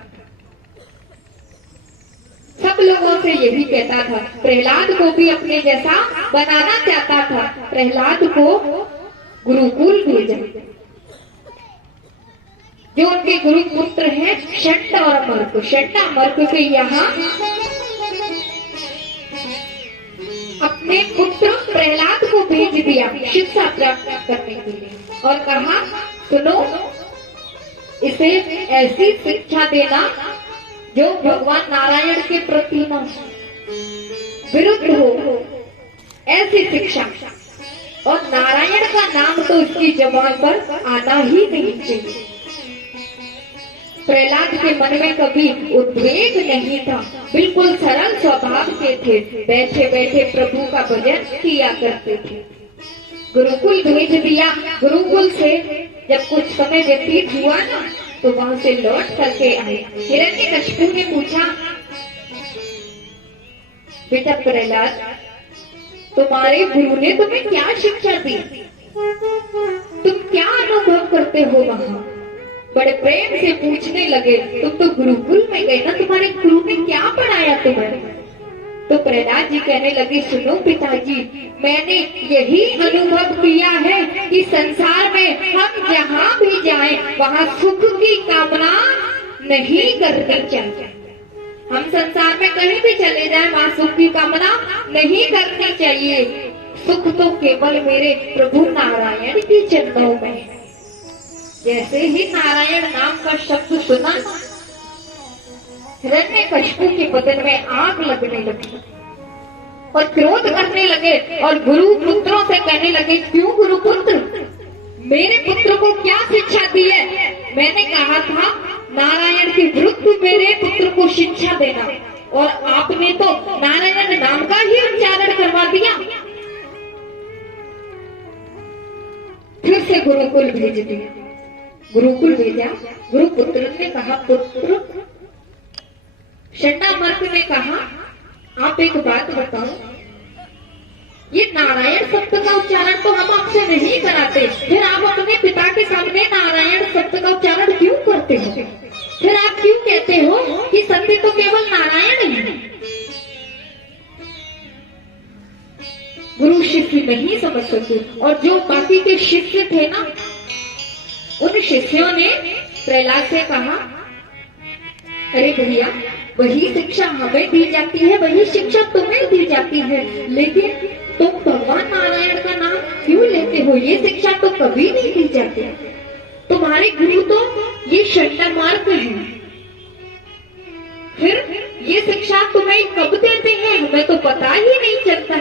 सब लोगों से यही कहता था। प्रहलाद को भी अपने जैसा बनाना चाहता था। प्रहलाद को गुरुकुल भेजा। जो उनके गुरु पुत्र हैं षट् और मर्क, षट् मर्क के यहाँ अपने पुत्र प्रहलाद को भेज दिया शिक्षा प्राप्त करने के लिए, और कहा सुनो, इसे ऐसी शिक्षा देना जो भगवान नारायण के प्रति न विरुद्ध हो, ऐसी शिक्षा। और नारायण का नाम तो इसकी जबान पर आना ही नहीं चाहिए। प्रहलाद के मन में कभी उद्वेग नहीं था, बिल्कुल सरल स्वभाव के थे। बैठे बैठे प्रभु का भजन किया करते थे। गुरुकुल भेज दिया। गुरुकुल से जब कुछ समय व्यतीत हुआ ना, तो वहां से लौट करके आए। हिरण्यकशिपु ने पूछा, बेटा प्रहलाद, तुम्हारे गुरु ने तुम्हें क्या शिक्षा दी? तुम क्या अनुभव करते हो वहाँ? बड़े प्रेम से पूछने लगे। तुम तो गुरुकुल में गए ना, तुम्हारे गुरु ने क्या पढ़ाया तुम्हें? तो प्रहलाद जी कहने लगे, सुनो पिताजी, मैंने यही अनुभव किया है कि संसार में हम जहाँ भी जाएं, वहाँ सुख की कामना नहीं करनी चाहिए। हम संसार में कहीं भी चले जाए, माँ सुख की कामना नहीं करनी चाहिए। सुख तो केवल मेरे प्रभु नारायण की चरणों में है। जैसे ही नारायण नाम का शब्द सुना, हिरण्यकशिपु के बदन में आग लगने लगी और क्रोध करने लगे और गुरु पुत्रों से कहने लगे, क्यों गुरु पुत्र, मेरे पुत्र को क्या शिक्षा दी है? मैंने कहा था नारायण के विरुद्ध मेरे पुत्र को शिक्षा देना, और आपने तो नारायण नाम का ही उच्चारण करवा दिया। फिर से गुरुकुल भेज दिया। गुरुकुल भेजा। गुरु पुत्र ने कहा, पुत्र, शंडामर्क ने कहा, आप एक बात बताओ, ये नारायण शब्द का उच्चारण तो हम आपसे नहीं कराते, फिर आप अपने पिता के सामने नारायण शब्द का उच्चारण क्यों करते हो? फिर आप क्यों कहते हो कि सत्य तो केवल नारायण है? गुरु शिष्य नहीं समझ सके, और जो बाकी के शिष्य थे ना, उन शिष्यों ने प्रहलाद से कहा, अरे भैया, वही शिक्षा हमें दी जाती है, वही शिक्षा तुम्हें दी जाती है, लेकिन तुम भगवान नारायण का नाम क्यों लेते हो? ये शिक्षा तो कभी नहीं दी जाती। तुम्हारे गुरु तो ये शंडामार्क हैं। फिर ये शिक्षा तुम्हें कब देते हैं? हमें तो पता ही नहीं चलता।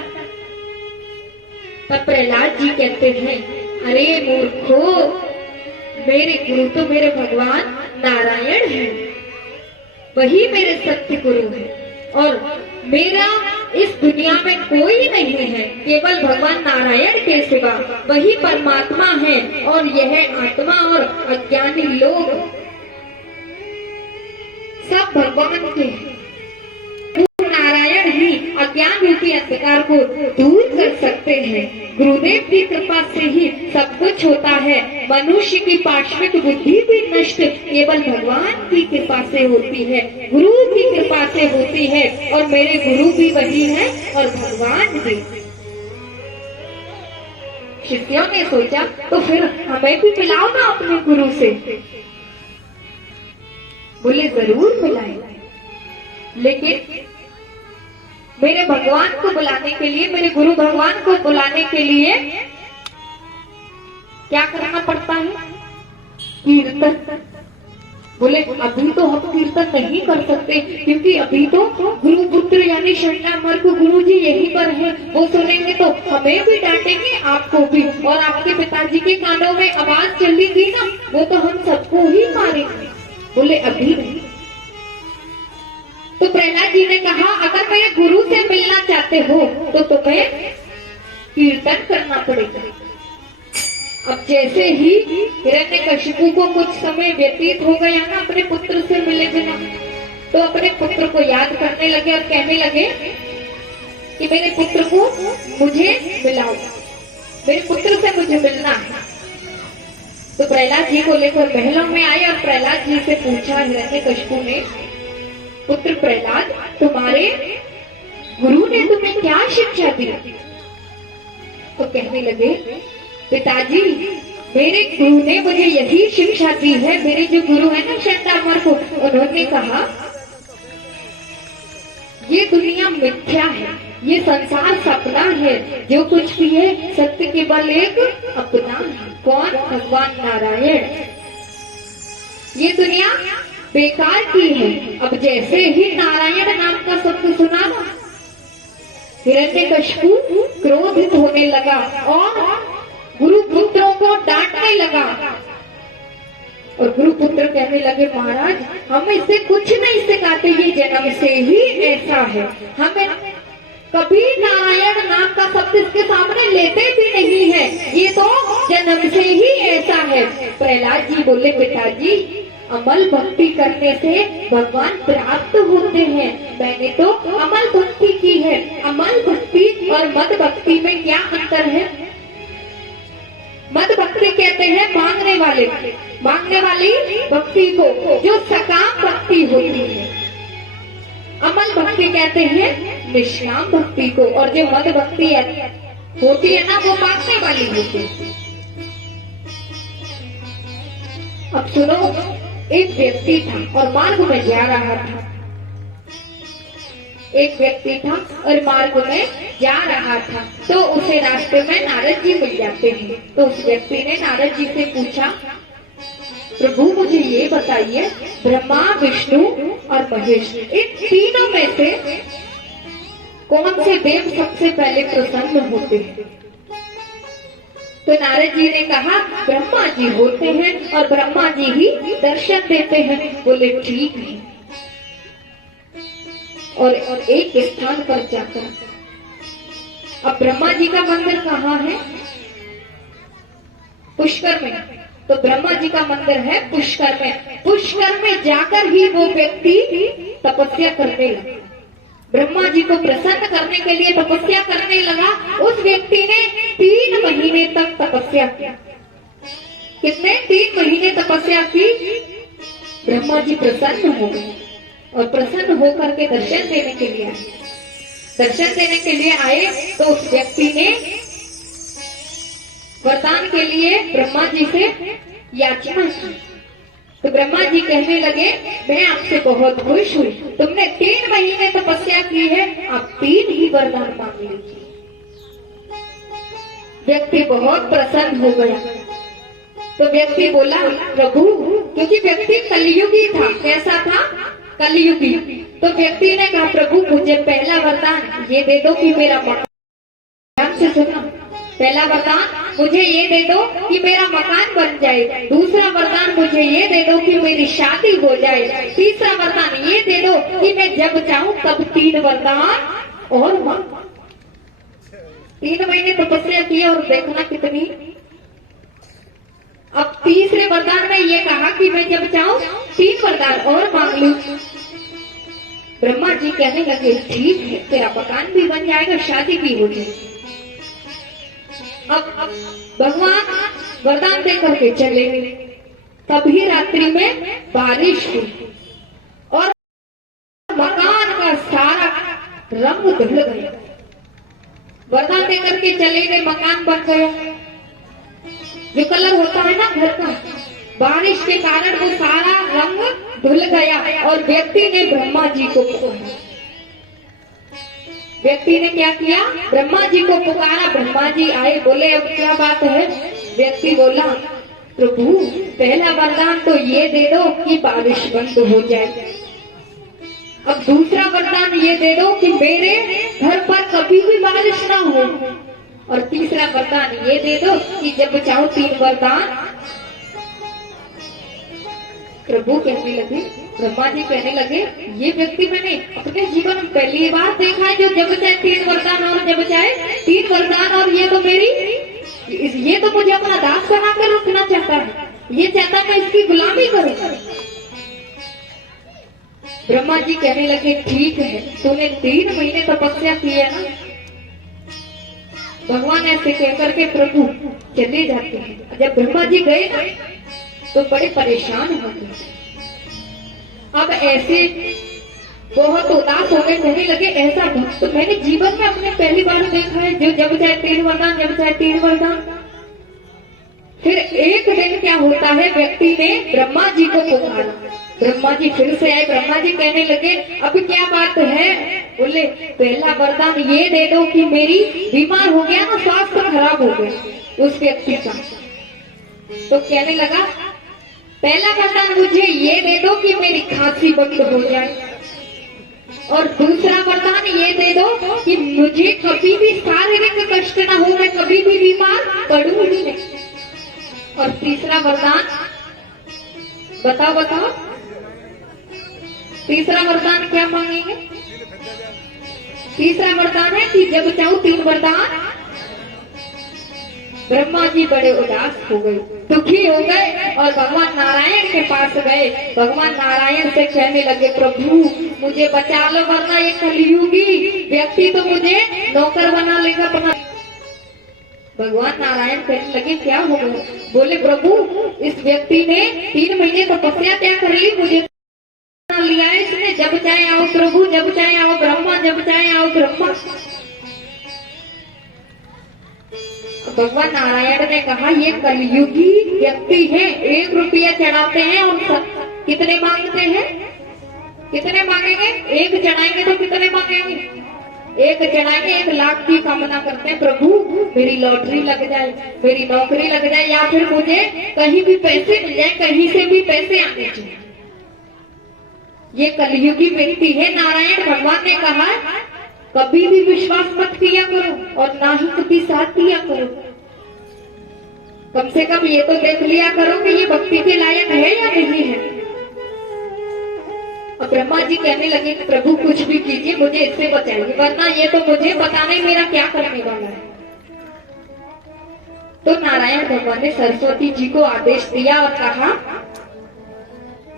तब प्रहलाद जी कहते हैं, अरे मूर्खो, मेरे गुरु तो मेरे भगवान नारायण हैं, वही मेरे सत्य गुरु हैं, और मेरा इस दुनिया में कोई नहीं है, केवल भगवान नारायण के सिवा वही परमात्मा है, और यह आत्मा और अज्ञानी लोग सब भगवान के हैं। नारायण ही अज्ञान रूपी अंधकार को दूर कर सकते हैं। गुरुदेव की कृपा से ही सब कुछ होता है। मनुष्य की पार्श्विक बुद्धि भी नष्ट केवल भगवान की कृपा से होती है, गुरु की कृपा से होती है, और मेरे गुरु भी वही है और भगवान भी। शिष्यों ने सोचा, तो फिर हमें भी मिलाओ ना अपने गुरु से। बोले, जरूर मिलाएंगे, लेकिन मेरे भगवान को बुलाने के लिए, मेरे गुरु भगवान को बुलाने के लिए क्या करना पड़ता है? कीर्तन। बोले, अभी तो हम कीर्तन नहीं कर सकते, क्योंकि अभी तो गुरु पुत्र यानी शंडामर्क गुरु जी यहीं पर है, वो सुनेंगे तो हमें भी डांटेंगे, आपको भी, और आपके पिताजी के कानों में आवाज चलेगी ना, वो तो हम सबको ही मारेंगे। बोले, अभी नहीं। तो प्रहलाद जी ने कहा, अगर मेरे गुरु से मिलना चाहते हो तो तुम्हें कीर्तन करना पड़ेगा। अब जैसे ही हिरण्यकशिपु को कुछ समय व्यतीत हो गया ना अपने पुत्र से मिले बिना, तो अपने पुत्र को याद करने लगे और कहने लगे कि मेरे पुत्र को मुझे मिलाओ, मेरे पुत्र से मुझे मिलना है। तो प्रहलाद जी को लेकर महलों में आए और प्रहलाद जी से पूछा हिरण्यकशिपु ने, पुत्र प्रहलाद, तुम्हारे गुरु ने तुम्हें क्या शिक्षा दी? तो कहने लगे, पिताजी, मेरे गुरु ने मुझे यही शिक्षा दी है। मेरे जो गुरु है ना शंडामर्क, उन्होंने कहा, ये दुनिया मिथ्या है, ये संसार सपना है, जो कुछ भी है सत्य केवल एक अपना है। कौन? भगवान नारायण। ये दुनिया बेकार की है। अब जैसे ही नारायण नाम का शब्द सुना ना, हिरण्यकशिपु क्रोधित होने लगा और गुरु पुत्रों को डांटने लगा। और गुरु पुत्र कहने लगे, महाराज, हम इससे कुछ नहीं सिखाते, ये जन्म से ही ऐसा है, हमें कभी नारायण नाम का शब्द इसके सामने लेते भी नहीं है, ये तो जन्म से ही ऐसा है। प्रहलाद जी बोले, पिताजी, अमल भक्ति करने से भगवान प्राप्त होते हैं। मैंने तो अमल भक्ति की है। अमल भक्ति और मद भक्ति में क्या अंतर है? मद भक्ति कहते हैं मांगने वाली भक्ति को, जो सकाम भक्ति होती है। अमल भक्ति कहते हैं निष्काम भक्ति को, और जो मद भक्ति होती है ना, वो मांगने वाली होती है। अब सुनो, एक व्यक्ति था और मार्ग में जा रहा था। एक व्यक्ति था और मार्ग में जा रहा था, तो उसे रास्ते में नारद जी मिल जाते हैं। तो उस व्यक्ति ने नारद जी से पूछा, प्रभु मुझे ये बताइए, ब्रह्मा विष्णु और महेश इन तीनों में से कौन से देव सबसे पहले प्रसन्न होते हैं? तो नारद जी ने कहा, ब्रह्मा जी होते हैं और ब्रह्मा जी ही दर्शन देते हैं। बोले ठीक है। और एक स्थान पर जाकर, अब ब्रह्मा जी का मंदिर कहाँ है? पुष्कर में। तो ब्रह्मा जी का मंदिर है पुष्कर में। पुष्कर में जाकर ही वो व्यक्ति तपस्या करने लगा, ब्रह्मा जी को प्रसन्न करने के लिए तपस्या करने लगा। उस व्यक्ति ने 3 महीने तक तपस्या की। कितने? 3 महीने तपस्या की। ब्रह्मा जी प्रसन्न हो गए और प्रसन्न होकर के दर्शन देने के लिए आए। दर्शन देने के लिए आए तो उस व्यक्ति ने वरदान के लिए ब्रह्मा जी से याचना की। तो ब्रह्मा जी कहने लगे, मैं आपसे बहुत खुश हुई, तुमने 3 महीने तपस्या की है, आप 3 ही वरदान मांग लीजिए। व्यक्ति बहुत प्रसन्न हो गया। तो व्यक्ति बोला, प्रभु, क्योंकि व्यक्ति कलयुगी था। कैसा था? कलयुगी। तो व्यक्ति ने कहा, प्रभु मुझे पहला वरदान ये दे दो कि मेरा मकान, ध्यान से सुनना, पहला वरदान मुझे ये दे दो कि मेरा मकान बन जाए। दूसरा वरदान मुझे ये दे दो कि मेरी शादी हो जाए। तीसरा वरदान ये दे दो कि मैं जब चाहूं तब 3 वरदान और मांगू। 3 महीने तपस्या की और देखना कितनी। अब तीसरे वरदान में ये कहा कि मैं जब चाहूं 3 वरदान और मांग लूं। ब्रह्मा जी कहने लगे, ठीक है, तेरा मकान भी बन जाएगा, शादी भी हो जाएगी। अब भगवान वरदान दे करके चले गए। तभी रात्रि में बारिश हुई और मकान का सारा रंग धुल गया। वरदान दे करके चले गए, मकान बन गया। जो कलर होता है ना घर का, बारिश के कारण वो सारा रंग धुल गया और व्यक्ति ने ब्रह्मा जी को पुकारा। व्यक्ति ने क्या किया? ब्रह्मा जी को पुकारा। ब्रह्मा जी आए, बोले अब क्या बात है? व्यक्ति बोला, प्रभु पहला वरदान तो ये दे दो कि बारिश बंद हो जाए। अब दूसरा वरदान ये दे दो कि मेरे घर पर कभी भी बारिश ना हो। और तीसरा वरदान ये दे दो कि जब चाहो 3 वरदान। प्रभु कहने लगे, ब्रह्मा जी कहने लगे, ये व्यक्ति मैंने अपने जीवन में पहली बार देखा है जो जब चाहे 3 वरदान और जब चाहे 3 वरदान। और ये तो मुझे अपना दास बनाकर रखना चाहता है, ये चाहता मैं इसकी गुलामी करूं। ब्रह्मा जी कहने लगे, ठीक है, तूने 3 महीने तपस्या की है ना। भगवान ऐसे कहकर के प्रभु चले जाते हैं। जब ब्रह्मा जी गए ना तो बड़े परेशान हो गए। अब ऐसे बहुत उदास हो गए, कहने लगे, ऐसा भक्त तो मैंने जीवन में अपने पहली बार देखा है जो जब चाहे 3 वरदान, जब चाहे 3 वरदान। फिर एक दिन क्या होता है, व्यक्ति ने ब्रह्मा जी को पुकारा। ब्रह्मा जी फिर से आए। ब्रह्मा जी कहने लगे, अब क्या बात है? बोले, पहला वरदान ये दे दो कि मेरी बीमार हो गया ना, स्वास्थ्य खराब हो गया उस व्यक्ति का। तो कहने लगा, पहला वरदान मुझे ये दे दो कि मेरी खांसी बंद हो जाए। और दूसरा वरदान ये दे दो कि मुझे कभी भी शारीरिक कष्ट ना हो, मैं कभी भी बीमार पड़ूं ही नहीं। और तीसरा वरदान बताओ तीसरा वरदान क्या मांगेंगे? तीसरा वरदान है कि जब चाहूं 3 वरदान। ब्रह्मा जी बड़े उदास हो गए, दुखी हो गए और भगवान नारायण के पास गए। भगवान नारायण से कहने लगे, प्रभु मुझे बचा लो, वरना ये कलयुगी व्यक्ति तो मुझे नौकर बना लेगा अपना। भगवान नारायण कहने लगे, क्या हो गया? बोले, प्रभु इस व्यक्ति ने 3 महीने तपस्या क्या कर ली, मुझे लिया है इसने। जब चाहे आओ प्रभु, जब चाहे आओ ब्रह्मा, जब चाहे आओ ब्रह्मा। भगवान नारायण ने कहा, ये कलयुगी व्यक्ति है, 1 रुपया चढ़ाते हैं और कितने मांगते हैं? कितने मांगेंगे? एक चढ़ाएंगे तो कितने मांगेंगे? एक चढ़ाएंगे, 1 लाख की कामना करते हैं, प्रभु मेरी लॉटरी लग जाए, मेरी नौकरी लग जाए, या फिर मुझे कहीं भी पैसे मिल जाए, कहीं से भी पैसे आने चाहिए। ये कलयुगी व्यक्ति है। नारायण भगवान ने कहा कभी भी विश्वास मत किया करो और ना ही कभी साथ दिया करो। कम से कम ये तो देख लिया करो कि ये भक्ति के लायक है या नहीं है। और ब्रह्मा जी कहने लगे कि प्रभु कुछ भी कीजिए, मुझे इससे बचाइए, वरना ये तो मुझे पता नहीं मेरा क्या करने वाला है। तो नारायण भगवान ने सरस्वती जी को आदेश दिया और कहा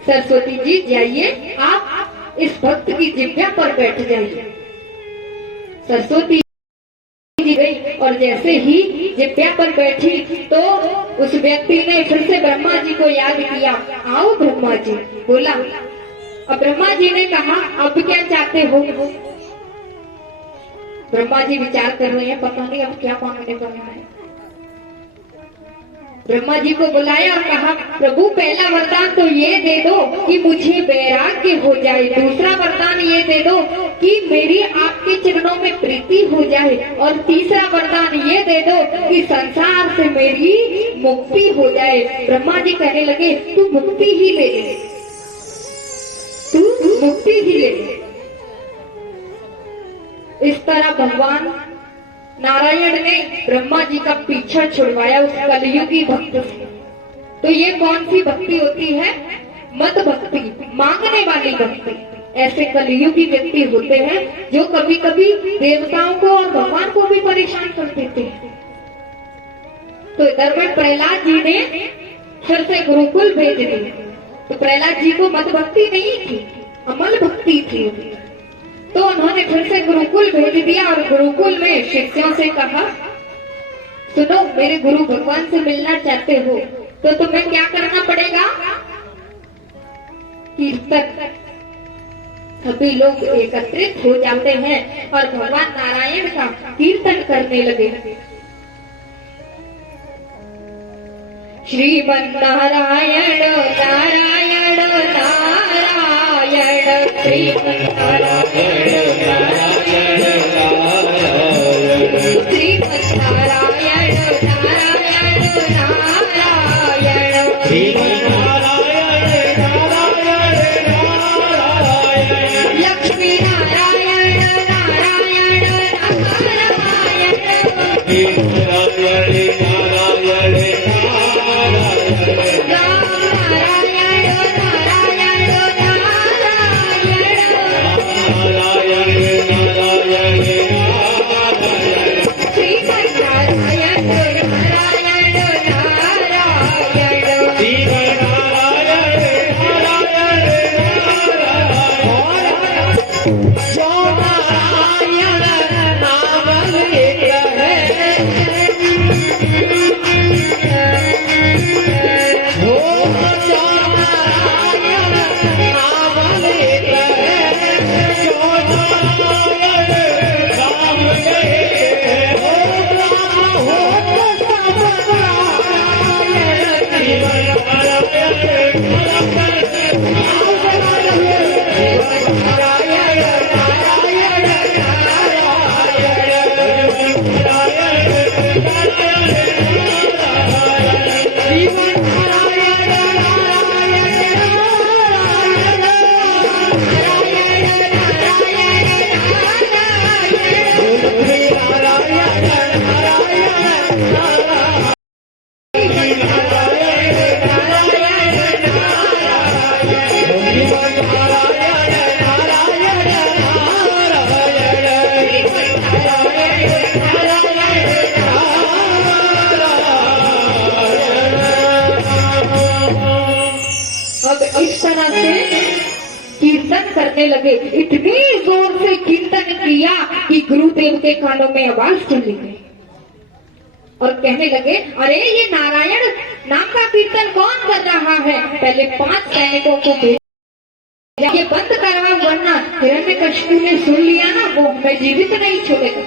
सरस्वती जी जाइए, आप इस भक्त की जिह्वा पर बैठ जाइए। सरस्वती जी गई और जैसे ही जिह्वा पर बैठी तो उस व्यक्ति ने फिर से ब्रह्मा जी को याद किया। आओ ब्रह्मा जी, बोला। अब ब्रह्मा जी ने कहा अब क्या चाहते हो? ब्रह्मा जी विचार कर रहे हैं, पता नहीं अब क्या मांगने वाला है। ब्रह्मा जी को बुलाया और कहा प्रभु पहला वरदान तो ये दे दो कि मुझे वैराग्य हो जाए, दूसरा वरदान ये दे दो कि मेरी आपके चरणों में प्रीति हो जाए, और तीसरा वरदान ये दे दो कि संसार से मेरी मुक्ति हो जाए। ब्रह्मा जी कहने लगे तू मुक्ति ही ले ले, तू मुक्ति ही ले ले। इस तरह भगवान नारायण ने ब्रह्मा जी का पीछा छुड़वाया उस कलयुगी भक्त से। तो ये कौन सी भक्ति होती है? मत भक्ति, मांगने वाली भक्ति। ऐसे कलयुगी व्यक्ति होते हैं जो कभी कभी देवताओं को और भगवान को भी परेशान कर देते हैं। तो इधर में प्रहलाद जी ने फिर से गुरुकुल भेज दिया। तो प्रहलाद जी को मत भक्ति नहीं थी, अमल भक्ति थी। तो उन्होंने फिर से गुरुकुल भेज दिया और गुरुकुल में शिष्यों से कहा सुनो, मेरे गुरु भगवान से मिलना चाहते हो तो तुम्हें क्या करना पड़ेगा? कीर्तन। सभी लोग एकत्रित हो जाते हैं और भगवान नारायण का कीर्तन करने लगे। श्रीमन नारायण नारायण नारायण, श्रीमन नारायण नारायण नारायण, श्रीमन नारायण नारायण नारायण, श्रीमन नारायण नारायण नारायण, लक्ष्मी नारायण नारायण नारायण, नारायण नारायण करने लगे। इतनी जोर से कीर्तन किया कि गुरुदेव के कानों में आवाज चली गई और कहने लगे अरे ये नारायण नाम का कीर्तन कौन कर रहा है? पहले 5 सैनिकों को भेजा, ये बंद करवा वरना हिरण्यकशिपु ने सुन लिया ना वो हमें जीवित नहीं छोड़ेगा।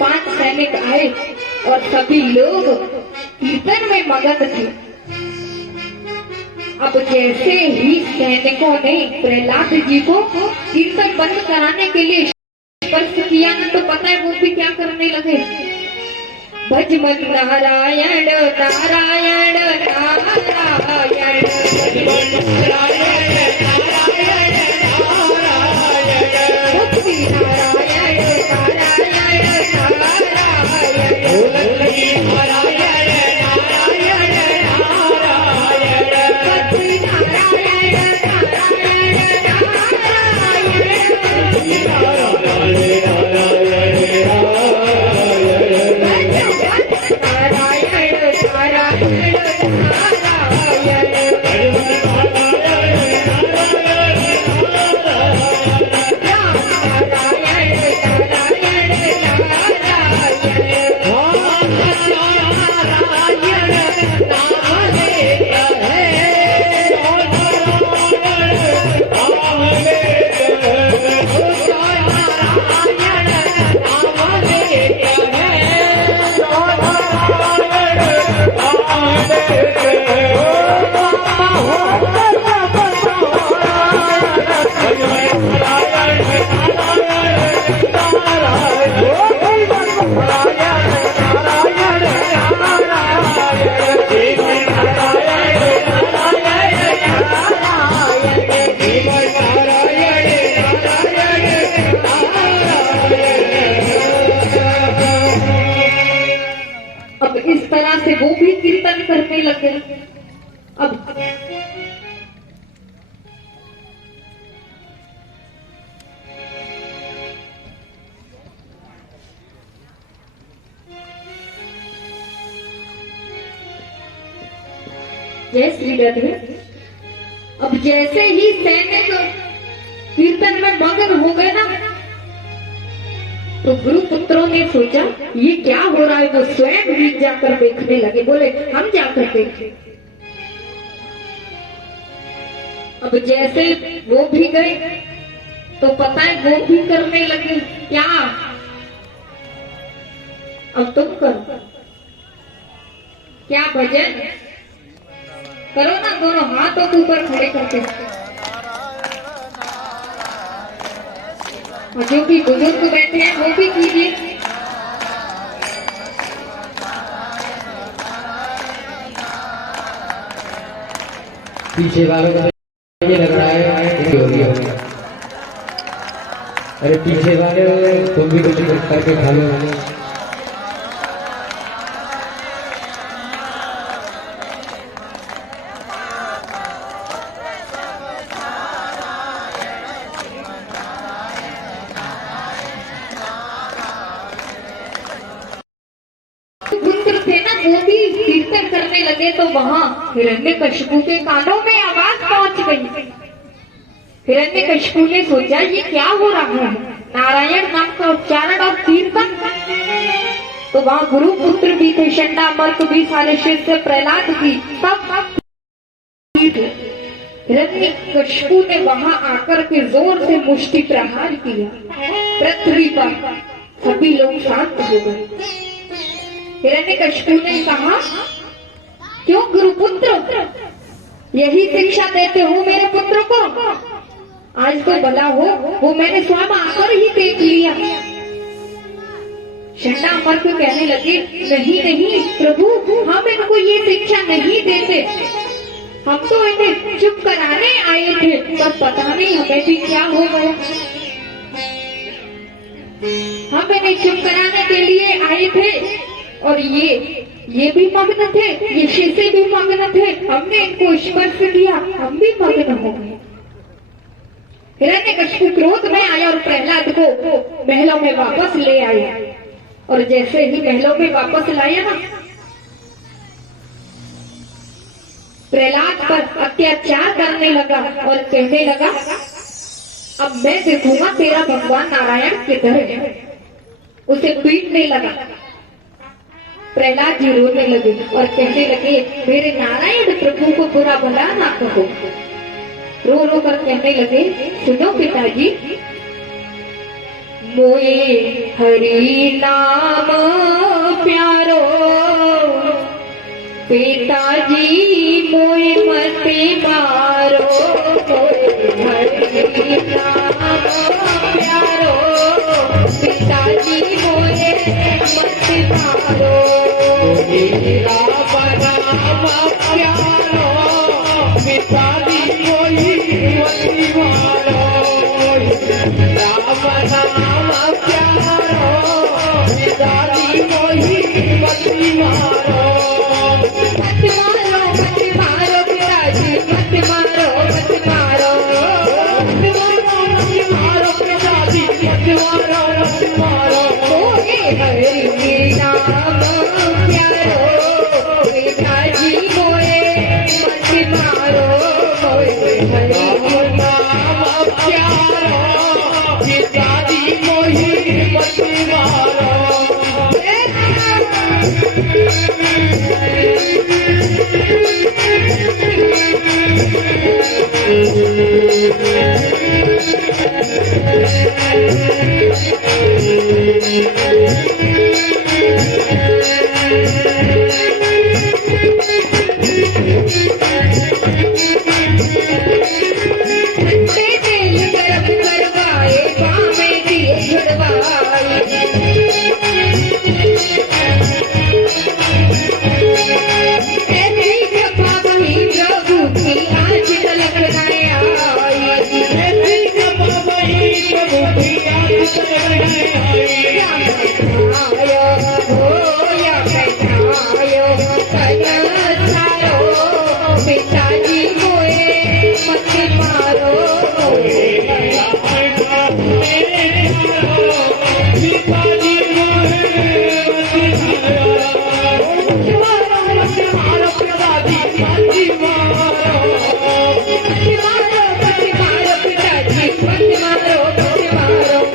5 सैनिक आए और सभी लोग कीर्तन में मगन थे। अब जैसे ही सैनिकों ने प्रहलाद जी को कीर्तन बंद कराने के लिए स्पर्श किया ना, तो पता है वो भी क्या करने लगे? भज मन नारायण नारायण नारायण, भज मन नारायण नारायण नारायण, भक्ति नारायण नारायण नारायण, भक्ति नारायण नारायण नारायण, भक्ति नारायण से वो भी कीर्तन करने लगे। अब जय श्री राधे। अब जैसे ही सैनिक कीर्तन में मगन हो गए ना, तो गुरु पुत्रों ने सोचा ये क्या हो रहा है। वो स्वयं भी जाकर देखने लगे, बोले हम जाकर देखें। अब जैसे वो भी गए तो पता है वो भी करने लगे क्या, अब तुम करो क्या, भजन करो ना, दोनों हाथों के ऊपर खड़े करके। और जो भी बुजुर्ग बैठे हैं वो भी कीजिए। पीछे वालों का ये लग रहा है हो गया। अरे पीछे वाले तुम भी कुछ करके खा लो। वो भी कीर्तन करने लगे तो वहां हिरण्यकशिपु के कानों में आवाज पहुंच गई। हिरण्यकशिपु ने सोचा ये क्या हो रहा है, नारायण नाम का उच्चारण और कीर्तन। तो वहां गुरु पुत्र भी थे, शंडा मर्क भी, सारे शिष्य, प्रहलाद भी, सब। हिरण्यकशिपु ने वहां आकर के जोर से मुष्टि प्रहार किया पृथ्वी पर, सभी लोग शांत हो गए। हिरण्यकशिपु ने कहा क्यों गुरुपुत्र यही शिक्षा देते हो मेरे पुत्र को, आज तो भला हो वो मैंने स्वयं आकर ही देख लिया। शंडा मर्क कहने लगे नहीं नहीं प्रभु, हम इनको ये शिक्षा नहीं देते, हम तो इन्हें चुप कराने आए थे, पर पता नहीं हमें भी क्या हो गया। हम इन्हें चुप कराने के लिए आए थे और ये भी मग्न थे, ये शिष्य भी मग्न थे, हमने इनको स्पर्श किया, हम भी मग्न हो गए। हिरण्यकशिपु क्रोध में आया और प्रहलाद को महलों में वापस ले आया। और जैसे ही महलों में वापस लाया ना, प्रहलाद पर अत्याचार करने लगा और कहने लगा अब मैं देखूंगा तेरा भगवान नारायण किधर है। उसे पीटने लगा। प्रहलाद जी रोने लगे और कहने लगे मेरे नारायण प्रभु को बुरा भला ना कहो। रो रो कर कहने लगे सुनो पिताजी, मोए हरि नाम प्यारो, पिताजी मोए मत मारो हरि नाम प्यारो पिताजी मोए मत मारो राम नाम प्यारो पिताजी मोहि मत मारो राम नाम प्यारो पिताजी मोहि मत मारो मत मारो पिताजी मत मारो मत मारो पिताजी मत मारो मोए हरि नाम प्यारो पिताजी मोए मत मारो मोए हरि नाम प्यारो पिताजी मोहि मत मारो तेल गरम करवाए बामे दिए छुड़वाए ऐसी कृपा वही प्रभु की आज तलक न आई या बैठायो हो या बैठायो कलश सारो पिताजी मोए मत मारो पिताजी मत मारो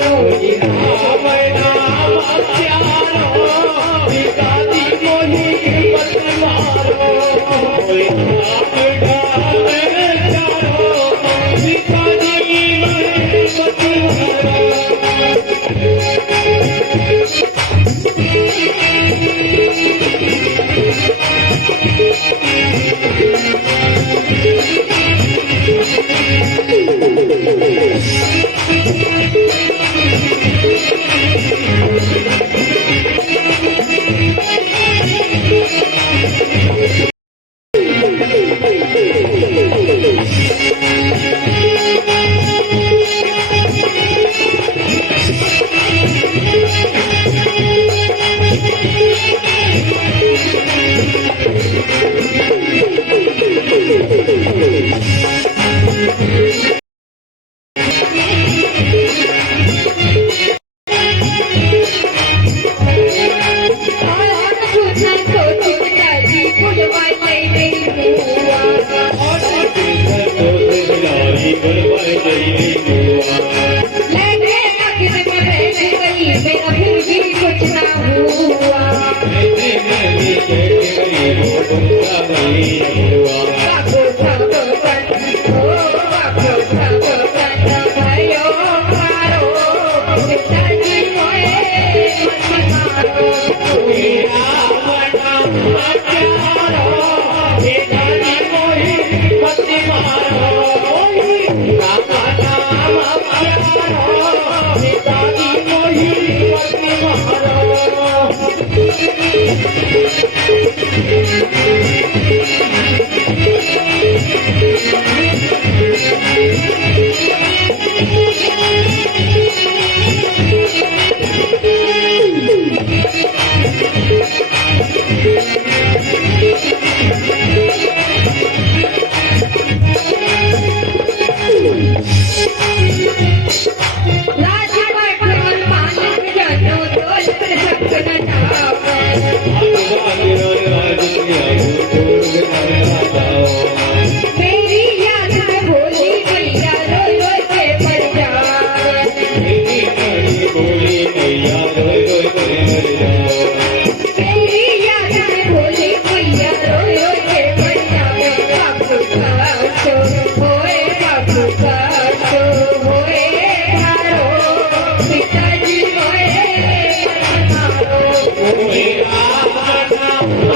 पिताजी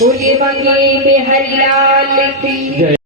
बोले मंगे बिहारी लाल की